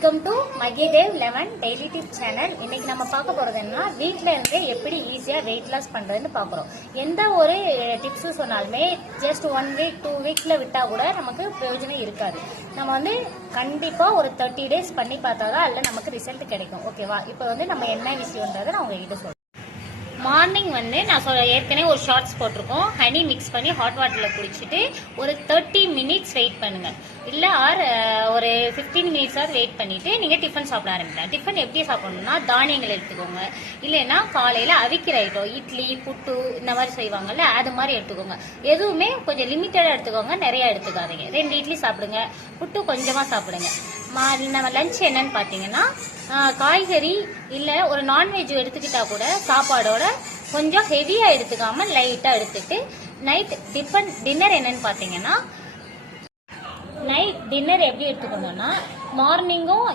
Welcome to Mahidev lemon daily tip channel. இன்னைக்கு நம்ம பார்க்க போறது என்ன, வீட்டில இருந்து எப்படி ஈஸியா வெயிட் லாஸ் பண்றதுன்னு பாக்குறோம். எந்த ஒரு டிப்ஸ் சொன்னாலுமே ஜஸ்ட் 1 வீக் 2 வீக்ல விட்டா கூட நமக்கு பிரயோஜனம் இருக்காது. நம்ம வந்து கண்டிப்பா ஒரு 30 days பண்ணி பார்த்தாதான் அதுல நமக்கு ரிசல்ட் கிடைக்கும். ஓகேவா? இப்போ நம்ம என்ன விஷயம்ன்றதை நான் உங்ககிட்ட சொல்றேன். மார்னிங் நான் ஏற்கனவே ஒரு ஷார்ட்ஸ் போட்டிருக்கோம். ஹனி மிக்ஸ் பண்ணி ஹாட் வாட்டரில் குடிச்சிட்டு ஒரு 30 minutes வெயிட் பண்ணுங்க. இல்லை ஒரு 15 minutes வெயிட் பண்ணிட்டு நீங்கள் டிஃபன் சாப்பிட ஆரம்பிக்கலாம். டிஃபன் எப்படி சாப்பிடணும்னா தானியங்கள் எடுத்துக்கோங்க. இல்லைன்னா காலையில் அவிக்கிற ஐட்டம் இட்லி புட்டு இந்த மாதிரி செய்வாங்கல்ல, அது மாதிரி எடுத்துக்கோங்க. எதுவுமே கொஞ்சம் லிமிட்டடாக எடுத்துக்கோங்க, நிறைய எடுத்துக்காதீங்க. 2 இட்லி சாப்பிடுங்க, புட்டு கொஞ்சமாக சாப்பிடுங்க. நம்ம லஞ்ச் என்னன்னு பார்த்தீங்கன்னா காய்கறி இல்லை ஒரு நான்வெஜ் எடுத்துக்கிட்டா கூட சாப்பாடோட கொஞ்சம் ஹெவியாக எடுத்துக்காம லைட்டாக எடுத்துட்டு நைட் டின்னர் என்னன்னு பார்த்தீங்கன்னா நைட் டின்னர் எப்படி எடுத்துக்கணும்னா மார்னிங்கும்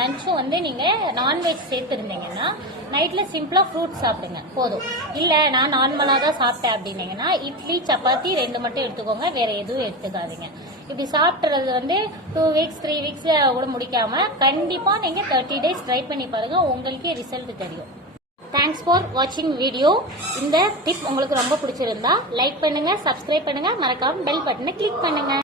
லஞ்சும் நீங்கள் நான்வெஜ் சேர்த்துருந்தீங்கன்னா நைட்டில் சிம்பிளாக ஃப்ரூட்ஸ் சாப்பிடுங்க போதும். இல்லை நான் நார்மலாக தான் சாப்பிட்டேன் அப்படின்னீங்கன்னா இட்லி சப்பாத்தி 2 மட்டும் எடுத்துக்கோங்க, வேற எதுவும் எடுத்துக்காதீங்க. இப்படி சாப்பிட்றது 2 வீக்ஸ் 3 வீக்ஸ்ல கூட முடிக்காம கண்டிப்பாக நீங்கள் 30 days ட்ரை பண்ணி பாருங்க, உங்களுக்கு ரிசல்ட் தெரியும். தேங்க்ஸ் ஃபார் வாட்சிங் வீடியோ. இந்த டிப் உங்களுக்கு ரொம்ப பிடிச்சிருந்தா லைக் பண்ணுங்க, சப்ஸ்கிரைப் பண்ணுங்க, மறக்காம பெல் பட்டனை கிளிக் பண்ணுங்க.